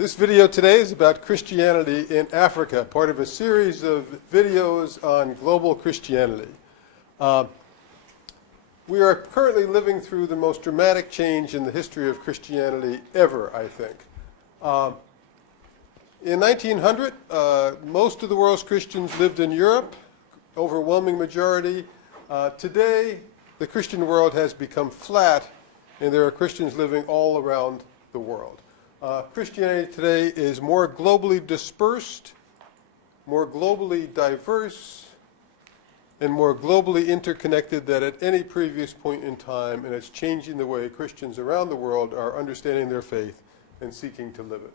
This video today is about Christianity in Africa, part of a series of videos on global Christianity. We are currently living through the most dramatic change in the history of Christianity ever, I think. In 1900, most of the world's Christians lived in Europe, overwhelming majority. Today, the Christian world has become flat, and there are Christians living all around the world. Christianity today is more globally dispersed, more globally diverse, and more globally interconnected than at any previous point in time, and it's changing the way Christians around the world are understanding their faith and seeking to live it.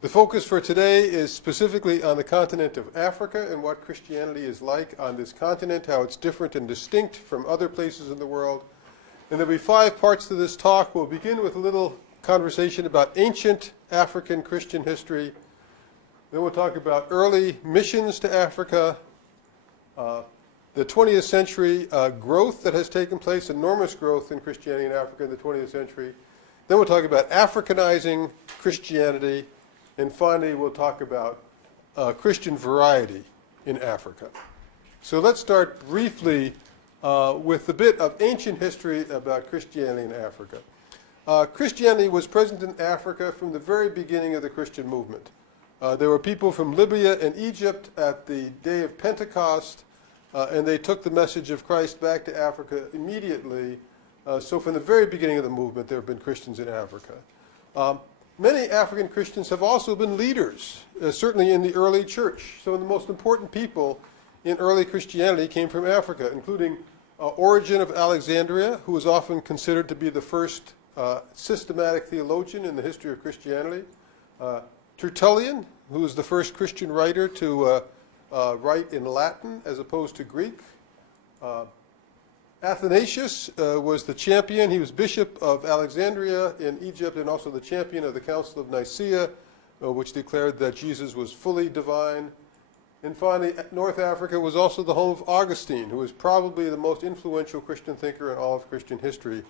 The focus for today is specifically on the continent of Africa and what Christianity is like on this continent, how it's different and distinct from other places in the world. And there'll be 5 parts to this talk. We'll begin with a little conversation about ancient African Christian history. Then we'll talk about early missions to Africa, the 20th century growth that has taken place, enormous growth in Christianity in Africa in the 20th century. Then we'll talk about Africanizing Christianity. And finally, we'll talk about Christian variety in Africa. So let's start briefly with a bit of ancient history about Christianity in Africa. Christianity was present in Africa from the very beginning of the Christian movement. There were people from Libya and Egypt at the day of Pentecost, and they took the message of Christ back to Africa immediately. So from the very beginning of the movement, there have been Christians in Africa. Many African Christians have also been leaders, certainly in the early church. Some of the most important people in early Christianity came from Africa, including Origen of Alexandria, who is often considered to be the first systematic theologian in the history of Christianity. Tertullian, who was the first Christian writer to write in Latin as opposed to Greek. Athanasius was the champion. He was bishop of Alexandria in Egypt and also the champion of the Council of Nicaea, which declared that Jesus was fully divine. And finally, North Africa was also the home of Augustine, who was probably the most influential Christian thinker in all of Christian history,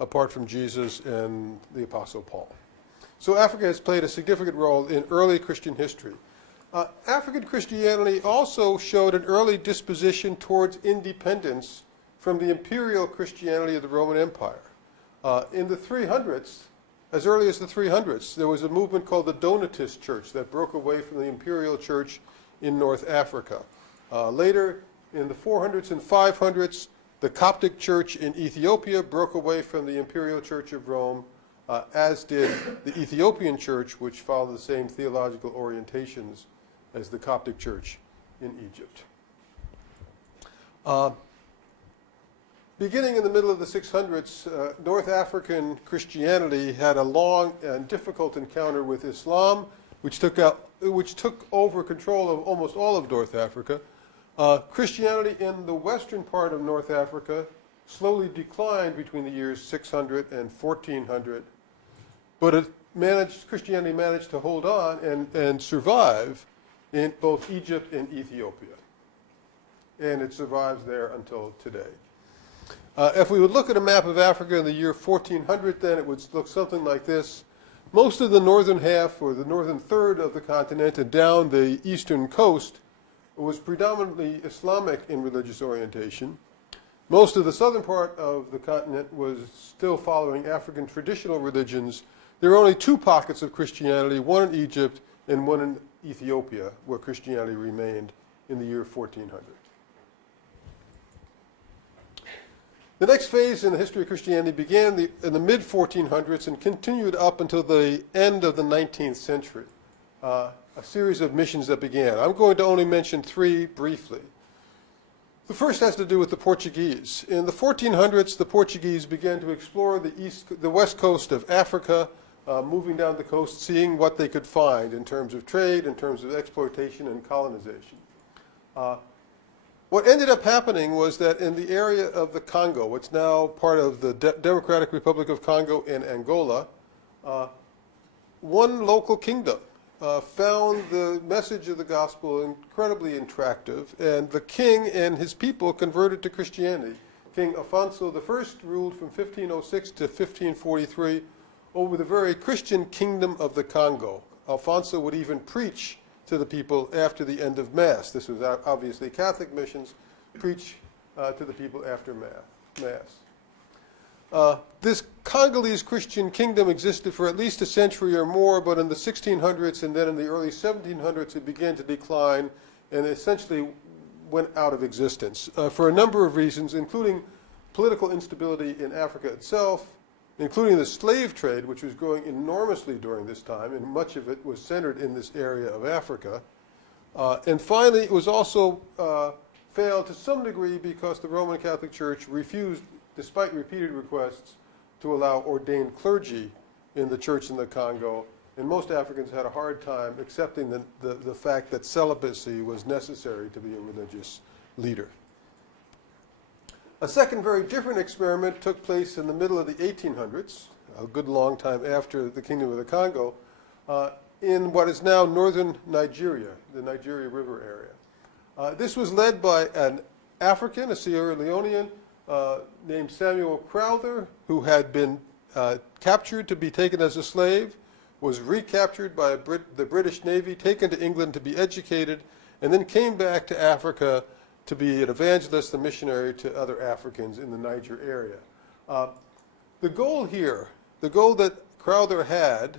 apart from Jesus and the Apostle Paul. So Africa has played a significant role in early Christian history. African Christianity also showed an early disposition towards independence from the imperial Christianity of the Roman Empire. In the 300s, as early as the 300s, there was a movement called the Donatist Church that broke away from the imperial church in North Africa. Later, in the 400s and 500s, the Coptic Church in Ethiopia broke away from the imperial church of Rome, as did the Ethiopian church, which followed the same theological orientations as the Coptic Church in Egypt. Beginning in the middle of the 600s, North African Christianity had a long and difficult encounter with Islam, which took over control of almost all of North Africa. Christianity in the western part of North Africa slowly declined between the years 600 and 1400, but Christianity managed to hold on and survive in both Egypt and Ethiopia. And it survives there until today. If we would look at a map of Africa in the year 1400, then it would look something like this. Most of the northern half, or the northern third of the continent and down the eastern coast, was predominantly Islamic in religious orientation. Most of the southern part of the continent was still following African traditional religions. There are only 2 pockets of Christianity, one in Egypt and one in Ethiopia, where Christianity remained in the year 1400. The next phase in the history of Christianity began in the mid-1400s and continued up until the end of the 19th century. A series of missions that began. I'm going to only mention 3 briefly. The first has to do with the Portuguese. In the 1400s, the Portuguese began to explore the west coast of Africa, moving down the coast, seeing what they could find in terms of trade, in terms of exploitation and colonization. What ended up happening was that in the area of the Congo, what's now part of the Democratic Republic of Congo and Angola, one local kingdom found the message of the gospel incredibly attractive, and the king and his people converted to Christianity. King Afonso I ruled from 1506 to 1543 over the very Christian kingdom of the Congo. Alfonso would even preach to the people after the end of Mass. This was obviously Catholic missions, preach to the people after Mass. This Congolese Christian kingdom existed for at least a century or more, but in the 1600s and then in the early 1700s it began to decline and essentially went out of existence for a number of reasons, including political instability in Africa itself, including the slave trade, which was growing enormously during this time, and much of it was centered in this area of Africa. And finally, it was also failed to some degree because the Roman Catholic Church refused, despite repeated requests, to allow ordained clergy in the church in the Congo. And most Africans had a hard time accepting the fact that celibacy was necessary to be a religious leader. A second very different experiment took place in the middle of the 1800s, a good long time after the Kingdom of the Congo, in what is now northern Nigeria, the Nigeria River area. This was led by an African, a Sierra Leonean, named Samuel Crowther, who had been captured to be taken as a slave, was recaptured by the British Navy, taken to England to be educated, and then came back to Africa to be an evangelist, a missionary to other Africans in the Niger area. The goal here, the goal that Crowther had,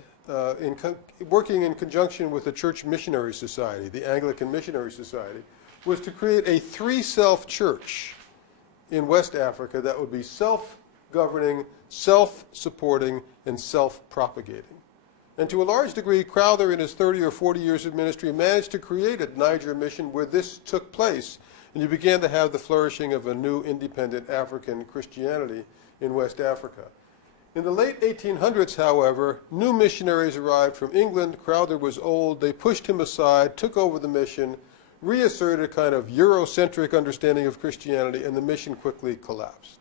working in conjunction with the Church Missionary Society, the Anglican Missionary Society, was to create a three-self church in West Africa that would be self-governing, self-supporting, and self-propagating. And to a large degree, Crowther, in his 30 or 40 years of ministry, managed to create a Niger mission where this took place, and you began to have the flourishing of a new independent African Christianity in West Africa. In the late 1800s, however, new missionaries arrived from England. Crowther was old. They pushed him aside, took over the mission, reasserted a kind of Eurocentric understanding of Christianity, and the mission quickly collapsed.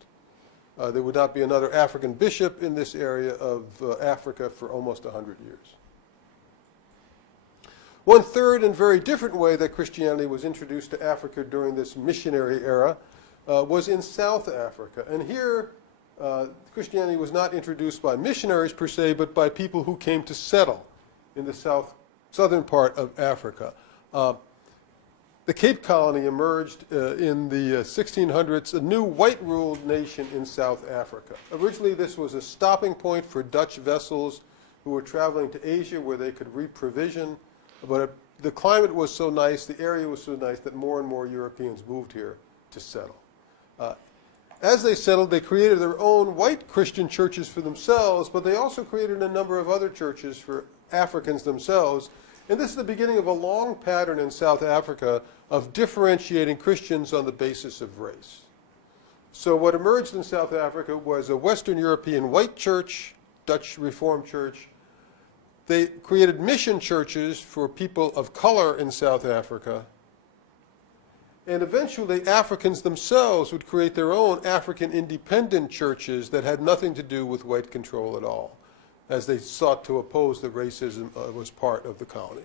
There would not be another African bishop in this area of Africa for almost 100 years. One third and very different way that Christianity was introduced to Africa during this missionary era was in South Africa. And here, Christianity was not introduced by missionaries per se, but by people who came to settle in the southern part of Africa. The Cape Colony emerged in the 1600s, a new white-ruled nation in South Africa. Originally, this was a stopping point for Dutch vessels who were traveling to Asia where they could reprovision. But the climate was so nice, the area was so nice that more and more Europeans moved here to settle. As they settled, they created their own white Christian churches for themselves, but they also created a number of other churches for Africans themselves. And this is the beginning of a long pattern in South Africa of differentiating Christians on the basis of race. So what emerged in South Africa was a Western European white church, Dutch Reformed church. They created mission churches for people of color in South Africa. And eventually, Africans themselves would create their own African independent churches that had nothing to do with white control at all, as they sought to oppose that racism was part of the colony.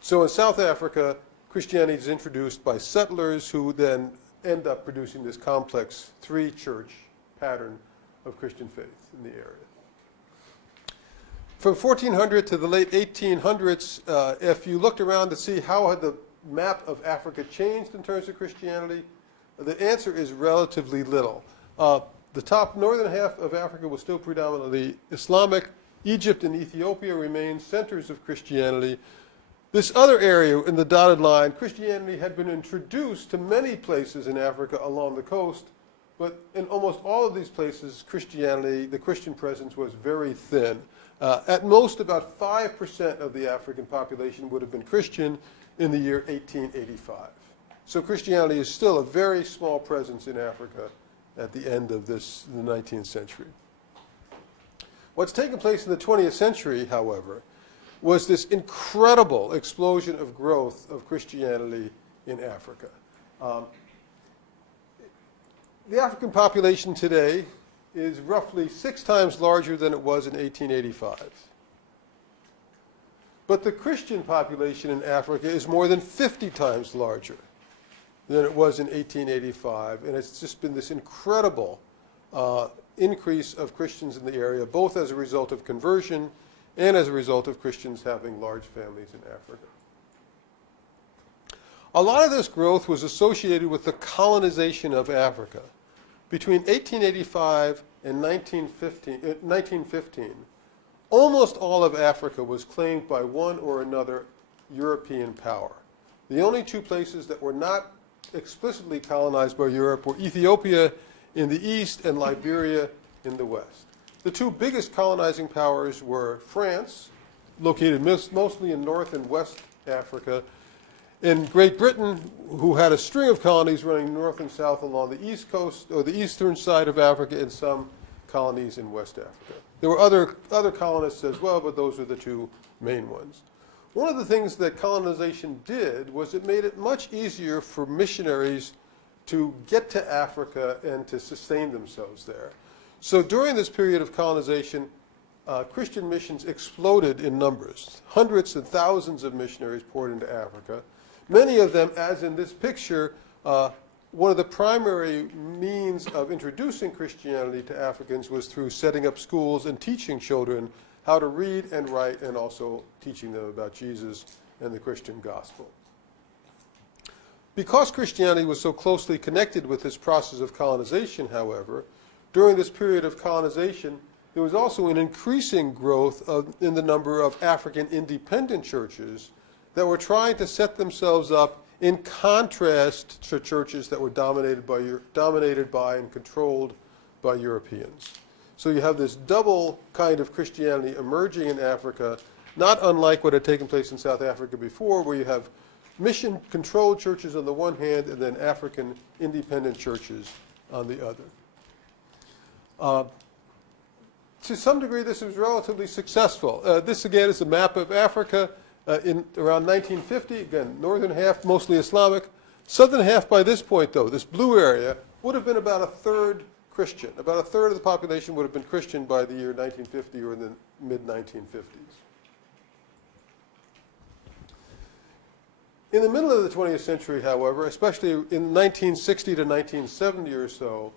So in South Africa, Christianity is introduced by settlers who then end up producing this complex three-church pattern of Christian faith in the area. From 1400 to the late 1800s, if you looked around to see how had the map of Africa changed in terms of Christianity, the answer is relatively little. The top northern half of Africa was still predominantly Islamic. Egypt and Ethiopia remained centers of Christianity. This other area in the dotted line, Christianity had been introduced to many places in Africa along the coast, but in almost all of these places, Christianity, the Christian presence was very thin. At most, about 5% of the African population would have been Christian in the year 1885. So Christianity is still a very small presence in Africa at the end of the 19th century. What's taken place in the 20th century, however, was this incredible explosion of growth of Christianity in Africa. The African population today is roughly 6 times larger than it was in 1885. But the Christian population in Africa is more than 50 times larger than it was in 1885, and it's just been this incredible increase of Christians in the area, both as a result of conversion and as a result of Christians having large families in Africa. A lot of this growth was associated with the colonization of Africa. Between 1885 and 1915, almost all of Africa was claimed by one or another European power. The only two places that were not explicitly colonized by Europe were Ethiopia in the east and Liberia in the west. The two biggest colonizing powers were France, located mostly in North and West Africa, and Great Britain, who had a string of colonies running north and south along the east coast, or the eastern side of Africa, and some colonies in West Africa. There were other colonists as well, but those were the two main ones. One of the things that colonization did was it made it much easier for missionaries to get to Africa and to sustain themselves there. So during this period of colonization, Christian missions exploded in numbers. Hundreds and thousands of missionaries poured into Africa. Many of them, as in this picture, one of the primary means of introducing Christianity to Africans was through setting up schools and teaching children how to read and write, and also teaching them about Jesus and the Christian gospel. Because Christianity was so closely connected with this process of colonization, however, during this period of colonization, there was also an increasing growth in the number of African independent churches that were trying to set themselves up in contrast to churches that were dominated by and controlled by Europeans. So you have this double kind of Christianity emerging in Africa, not unlike what had taken place in South Africa before, where you have mission-controlled churches on the one hand and then African independent churches on the other. To some degree, this was relatively successful. This, again, is a map of Africa in around 1950. Again, northern half mostly Islamic. Southern half by this point, though, this blue area, would have been about a third Christian. About a third of the population would have been Christian by the year 1950 or in the mid-1950s. In the middle of the 20th century, however, especially in 1960 to 1970 or so,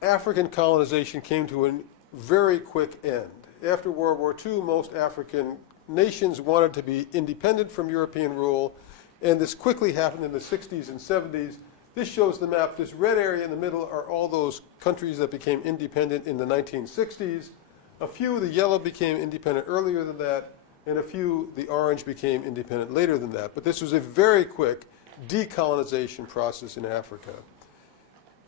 African colonization came to a very quick end. After World War II, most African nations wanted to be independent from European rule, and this quickly happened in the 60s and 70s. This shows the map. This red area in the middle are all those countries that became independent in the 1960s. A few, the yellow, became independent earlier than that, and a few, the orange, became independent later than that. But this was a very quick decolonization process in Africa.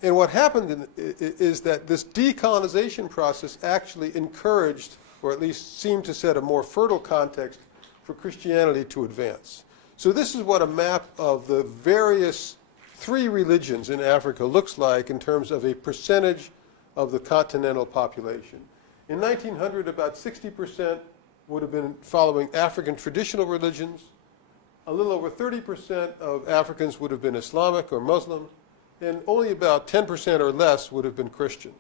And what happened is that this decolonization process actually encouraged, or at least seemed to set a more fertile context for Christianity to advance. So this is what a map of the various three religions in Africa looks like in terms of a percentage of the continental population. In 1900, about 60% would have been following African traditional religions. A little over 30% of Africans would have been Islamic or Muslim, and only about 10% or less would have been Christian.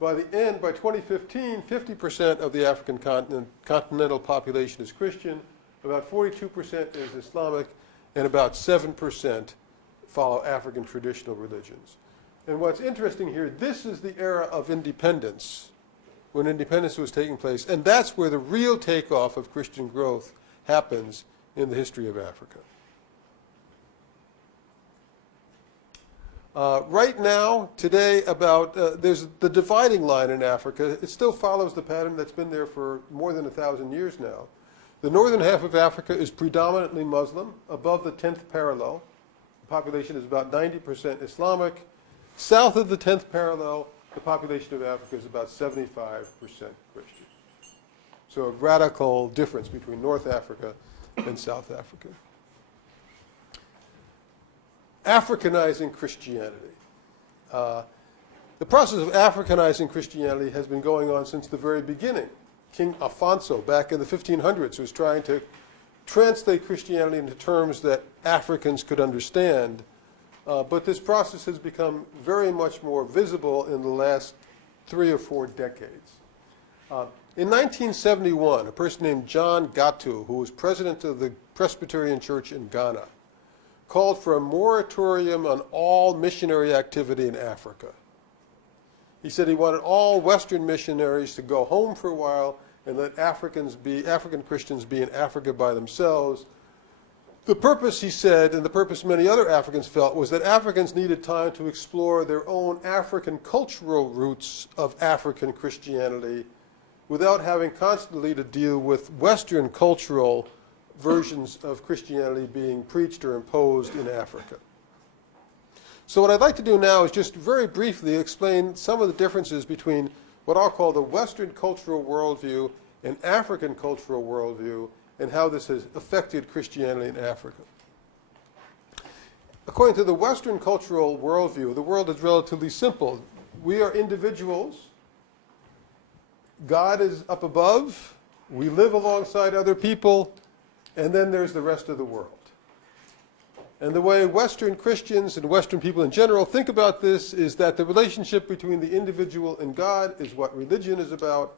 By the end, by 2015, 50% of the African continental population is Christian, about 42% is Islamic, and about 7% follow African traditional religions. And what's interesting here, this is the era of independence, when independence was taking place, and that's where the real takeoff of Christian growth happens in the history of Africa. Right now, today, there's the dividing line in Africa. It still follows the pattern that's been there for more than 1,000 years now. The northern half of Africa is predominantly Muslim, above the 10th parallel. The population is about 90% Islamic. South of the 10th parallel, the population of Africa is about 75% Christian. So a radical difference between North Africa and South Africa. Africanizing Christianity. The process of Africanizing Christianity has been going on since the very beginning. King Alfonso, back in the 1500s, was trying to translate Christianity into terms that Africans could understand. But this process has become very much more visible in the last 3 or 4 decades. In 1971, a person named John Gattu, who was president of the Presbyterian Church in Ghana, called for a moratorium on all missionary activity in Africa. He said he wanted all Western missionaries to go home for a while and let African Christians be in Africa by themselves. The purpose, he said, and the purpose many other Africans felt, was that Africans needed time to explore their own African cultural roots of African Christianity without having constantly to deal with Western cultural versions of Christianity being preached or imposed in Africa. So what I'd like to do now is just very briefly explain some of the differences between what I'll call the Western cultural worldview and African cultural worldview, and how this has affected Christianity in Africa. According to the Western cultural worldview, the world is relatively simple. We are individuals. God is up above. We live alongside other people. And then there's the rest of the world. And the way Western Christians and Western people in general think about this is that the relationship between the individual and God is what religion is about.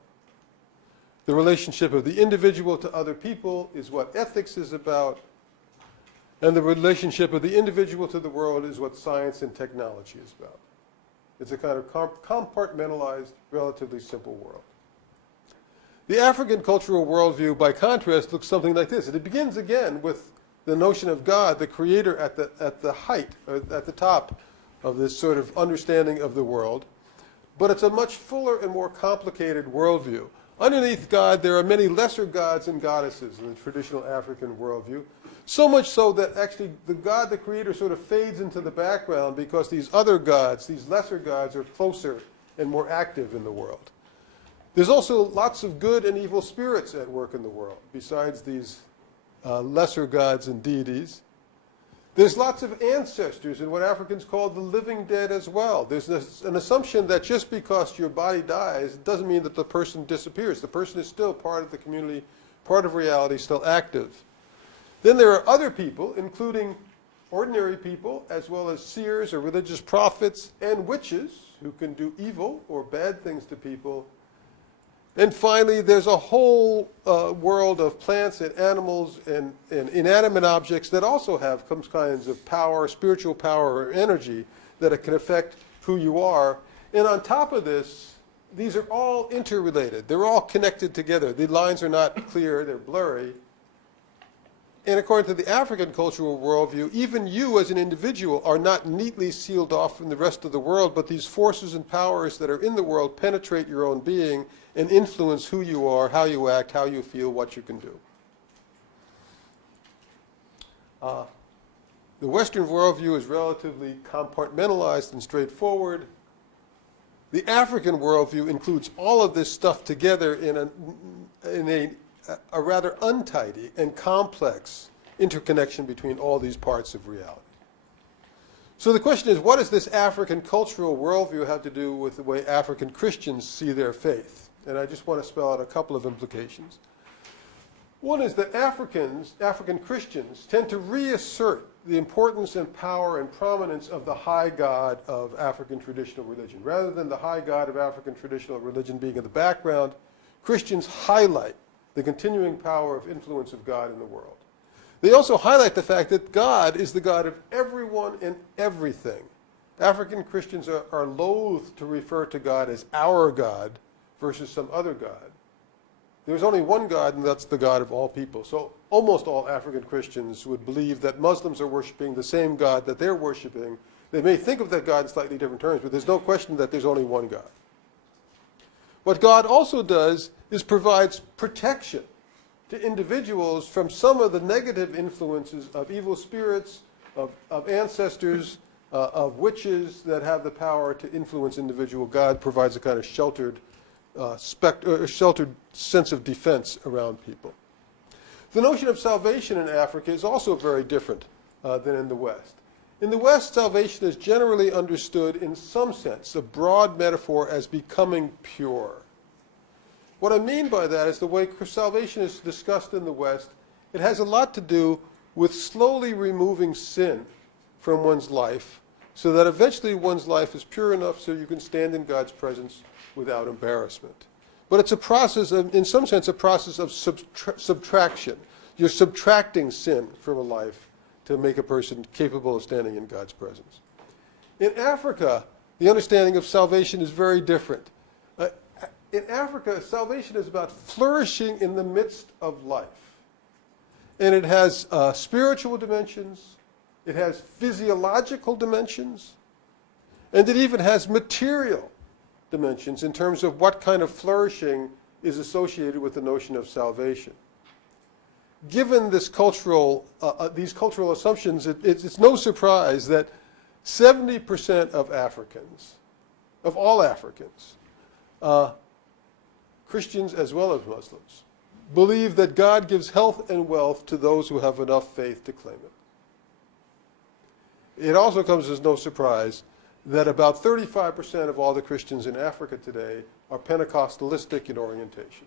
The relationship of the individual to other people is what ethics is about. And the relationship of the individual to the world is what science and technology is about. It's a kind of compartmentalized, relatively simple world. The African cultural worldview, by contrast, looks something like this. It begins again with the notion of God, the creator, at the height, or at the top of this sort of understanding of the world. But it's a much fuller and more complicated worldview. Underneath God, there are many lesser gods and goddesses in the traditional African worldview. So much so that actually the God, the creator, sort of fades into the background because these other gods, these lesser gods, are closer and more active in the world. There's also lots of good and evil spirits at work in the world, besides these lesser gods and deities. There's lots of ancestors in what Africans call the living dead as well. There's an assumption that just because your body dies, it doesn't mean that the person disappears. The person is still part of the community, part of reality, still active. Then there are other people, including ordinary people, as well as seers or religious prophets, and witches who can do evil or bad things to people. And finally, there's a whole world of plants and animals and inanimate objects that also have some kinds of power, spiritual power or energy that it can affect who you are. And on top of this, these are all interrelated. They're all connected together. The lines are not clear, they're blurry. And according to the African cultural worldview, even you as an individual are not neatly sealed off from the rest of the world, but these forces and powers that are in the world penetrate your own being and influence who you are, how you act, how you feel, what you can do. The Western worldview is relatively compartmentalized and straightforward. The African worldview includes all of this stuff together in a rather untidy and complex interconnection between all these parts of reality. So the question is, what does this African cultural worldview have to do with the way African Christians see their faith? And I just want to spell out a couple of implications. One is that African Christians tend to reassert the importance and power and prominence of the high God of African traditional religion. Rather than the high God of African traditional religion being in the background, Christians highlight the continuing power of influence of God in the world. They also highlight the fact that God is the God of everyone and everything. African Christians are loath to refer to God as our God versus some other God. There's only one God, and that's the God of all people. So almost all African Christians would believe that Muslims are worshiping the same God that they're worshiping. They may think of that God in slightly different terms, but there's no question that there's only one God. What God also does is provides protection to individuals from some of the negative influences of evil spirits, of ancestors, of witches that have the power to influence individual. God provides a kind of sheltered sense of defense around people. The notion of salvation in Africa is also very different than in the West. In the West, salvation is generally understood in some sense, a broad metaphor, as becoming pure. What I mean by that is the way salvation is discussed in the West, it has a lot to do with slowly removing sin from one's life so that eventually one's life is pure enough so you can stand in God's presence without embarrassment. But it's a process of, in some sense, a process of subtraction. You're subtracting sin from a life to make a person capable of standing in God's presence. In Africa, the understanding of salvation is very different. In Africa, salvation is about flourishing in the midst of life. And it has spiritual dimensions, it has physiological dimensions, and it even has material dimensions in terms of what kind of flourishing is associated with the notion of salvation. Given this these cultural assumptions, it's no surprise that 70% of Africans, of all Africans, Christians as well as Muslims, believe that God gives health and wealth to those who have enough faith to claim it. It also comes as no surprise that about 35% of all the Christians in Africa today are Pentecostalistic in orientation.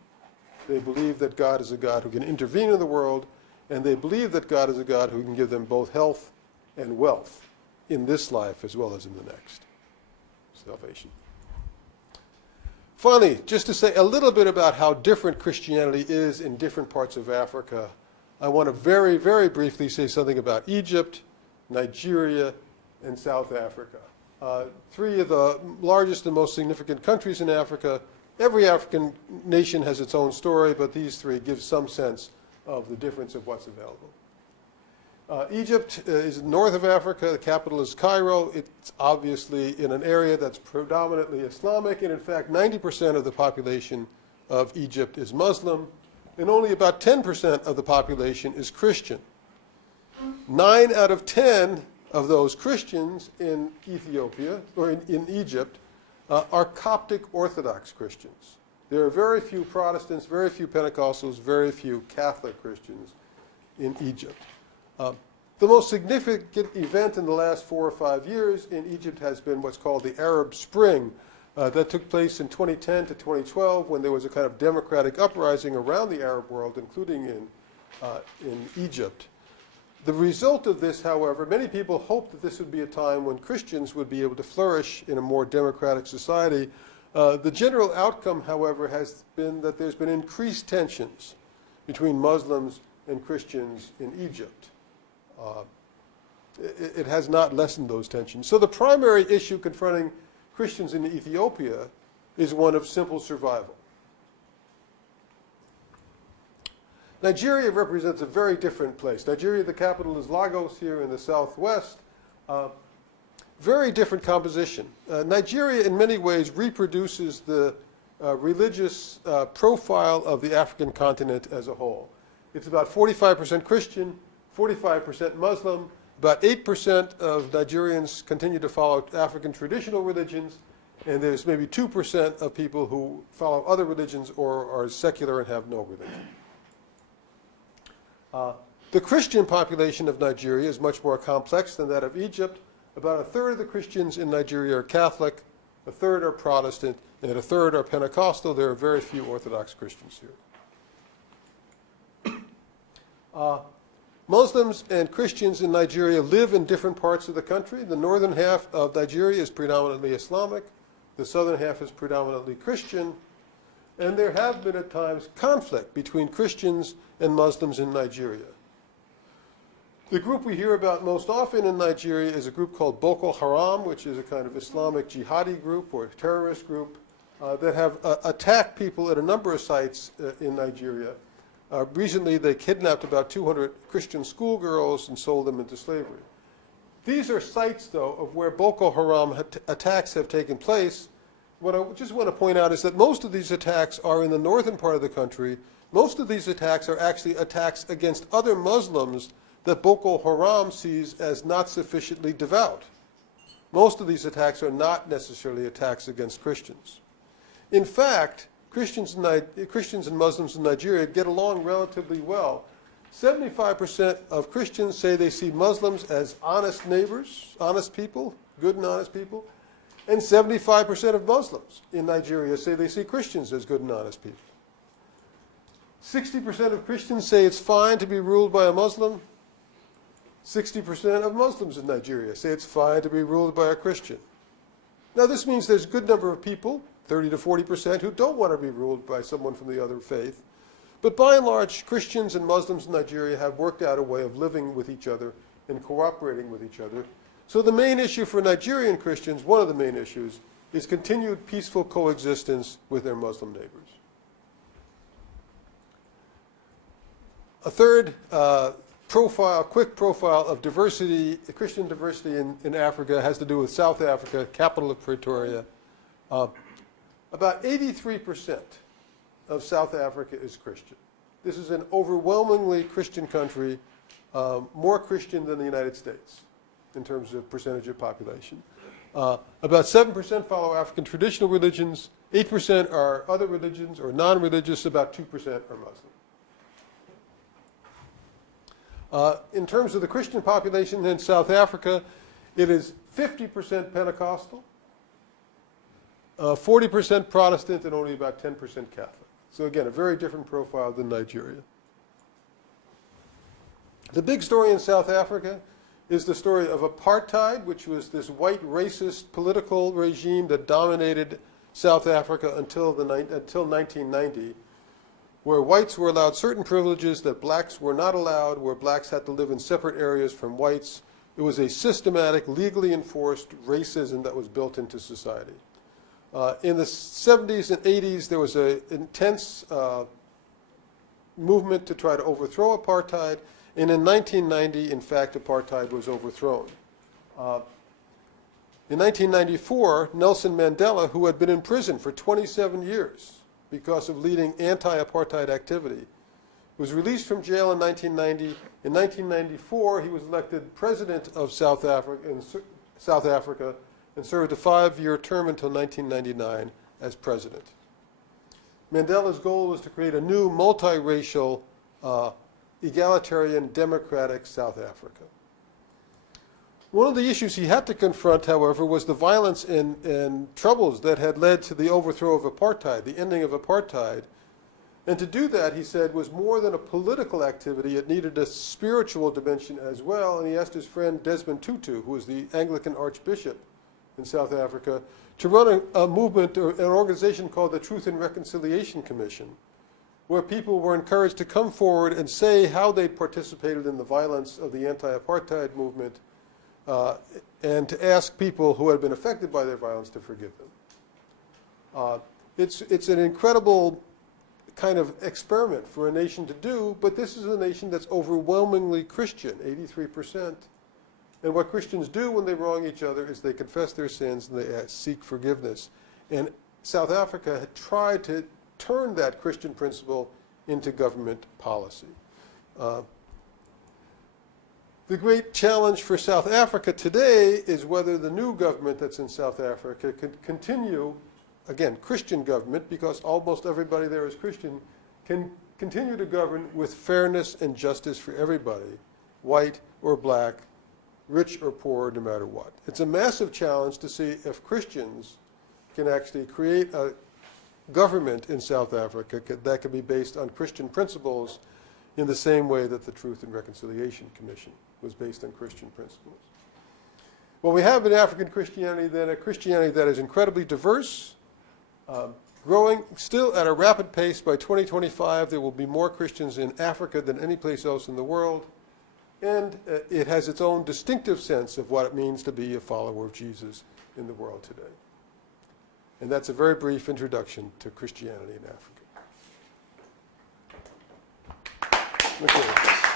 They believe that God is a God who can intervene in the world, and they believe that God is a God who can give them both health and wealth in this life as well as in the next. Salvation. Finally, just to say a little bit about how different Christianity is in different parts of Africa, I want to very, very briefly say something about Egypt, Nigeria, and South Africa. Three of the largest and most significant countries in Africa. Every African nation has its own story, but these three give some sense of the difference of what's available. Egypt is north of Africa. The capital is Cairo. It's obviously in an area that's predominantly Islamic, and in fact 90% of the population of Egypt is Muslim, and only about 10% of the population is Christian. 9 out of 10 of those Christians in Ethiopia, or in Egypt, are Coptic Orthodox Christians. There are very few Protestants, very few Pentecostals, very few Catholic Christians in Egypt. The most significant event in the last 4 or 5 years in Egypt has been what's called the Arab Spring. That took place in 2010 to 2012 when there was a kind of democratic uprising around the Arab world, including in Egypt. The result of this, however, many people hoped that this would be a time when Christians would be able to flourish in a more democratic society. The general outcome, however, has been that there's been increased tensions between Muslims and Christians in Egypt. It has not lessened those tensions. So the primary issue confronting Christians in Ethiopia is one of simple survival. Nigeria represents a very different place. Nigeria, the capital is Lagos here in the southwest. Very different composition. Nigeria in many ways reproduces the religious profile of the African continent as a whole. It's about 45% Christian, 45% Muslim. About 8% of Nigerians continue to follow African traditional religions, and there's maybe 2% of people who follow other religions or are secular and have no religion. The Christian population of Nigeria is much more complex than that of Egypt. About a third of the Christians in Nigeria are Catholic, a third are Protestant, and a third are Pentecostal. There are very few Orthodox Christians here. Muslims and Christians in Nigeria live in different parts of the country. The northern half of Nigeria is predominantly Islamic. The southern half is predominantly Christian. And there have been at times conflict between Christians and Muslims in Nigeria. The group we hear about most often in Nigeria is a group called Boko Haram, which is a kind of Islamic jihadi group or terrorist group that have attacked people at a number of sites in Nigeria. Recently, they kidnapped about 200 Christian schoolgirls and sold them into slavery. These are sites, though, of where Boko Haram attacks have taken place. What I just want to point out is that most of these attacks are in the northern part of the country. Most of these attacks are actually attacks against other Muslims that Boko Haram sees as not sufficiently devout. Most of these attacks are not necessarily attacks against Christians. In fact, Christians and Muslims in Nigeria get along relatively well. 75% of Christians say they see Muslims as honest neighbors, honest people, good and honest people. And 75% of Muslims in Nigeria say they see Christians as good and honest people. 60% of Christians say it's fine to be ruled by a Muslim. 60% of Muslims in Nigeria say it's fine to be ruled by a Christian. Now this means there's a good number of people, 30 to 40%, who don't want to be ruled by someone from the other faith. But by and large, Christians and Muslims in Nigeria have worked out a way of living with each other and cooperating with each other So the main issue for Nigerian Christians, one of the main issues, is continued peaceful coexistence with their Muslim neighbors. A third quick profile of diversity, Christian diversity in Africa, has to do with South Africa, capital of Pretoria. About 83% of South Africa is Christian. This is an overwhelmingly Christian country, more Christian than the United States in terms of percentage of population. About 7% follow African traditional religions, 8% are other religions or non-religious, about 2% are Muslim. In terms of the Christian population in South Africa, it is 50% Pentecostal, 40% Protestant, and only about 10% Catholic. So again, a very different profile than Nigeria. The big story in South Africa is the story of apartheid, which was this white racist political regime that dominated South Africa until 1990, where whites were allowed certain privileges that blacks were not allowed, where blacks had to live in separate areas from whites. It was a systematic, legally enforced racism that was built into society. In the 70s and 80s, there was an intense movement to try to overthrow apartheid. And in 1990, in fact, apartheid was overthrown. In 1994, Nelson Mandela, who had been in prison for 27 years because of leading anti-apartheid activity, was released from jail in 1990. In 1994, he was elected president of South Africa and served a 5-year term until 1999 as president. Mandela's goal was to create a new multiracial, egalitarian, democratic South Africa. One of the issues he had to confront, however, was the violence and troubles that had led to the overthrow of apartheid, the ending of apartheid. And to do that, he said, was more than a political activity. It needed a spiritual dimension as well. And he asked his friend Desmond Tutu, who was the Anglican Archbishop in South Africa, to run a movement or an organization called the Truth and Reconciliation Commission, where people were encouraged to come forward and say how they participated in the violence of the anti-apartheid movement, and to ask people who had been affected by their violence to forgive them. It's an incredible kind of experiment for a nation to do, but this is a nation that's overwhelmingly Christian, 83%. And what Christians do when they wrong each other is they confess their sins and they seek forgiveness. And South Africa had tried to turn that Christian principle into government policy. The great challenge for South Africa today is whether the new government that's in South Africa can continue, again, Christian government, because almost everybody there is Christian, can continue to govern with fairness and justice for everybody, white or black, rich or poor, no matter what. It's a massive challenge to see if Christians can actually create a government in South Africa that can be based on Christian principles in the same way that the Truth and Reconciliation Commission was based on Christian principles. What we have in African Christianity, then, a Christianity that is incredibly diverse, growing still at a rapid pace. By 2025, there will be more Christians in Africa than any place else in the world. And it has its own distinctive sense of what it means to be a follower of Jesus in the world today. And that's a very brief introduction to Christianity in Africa. Okay.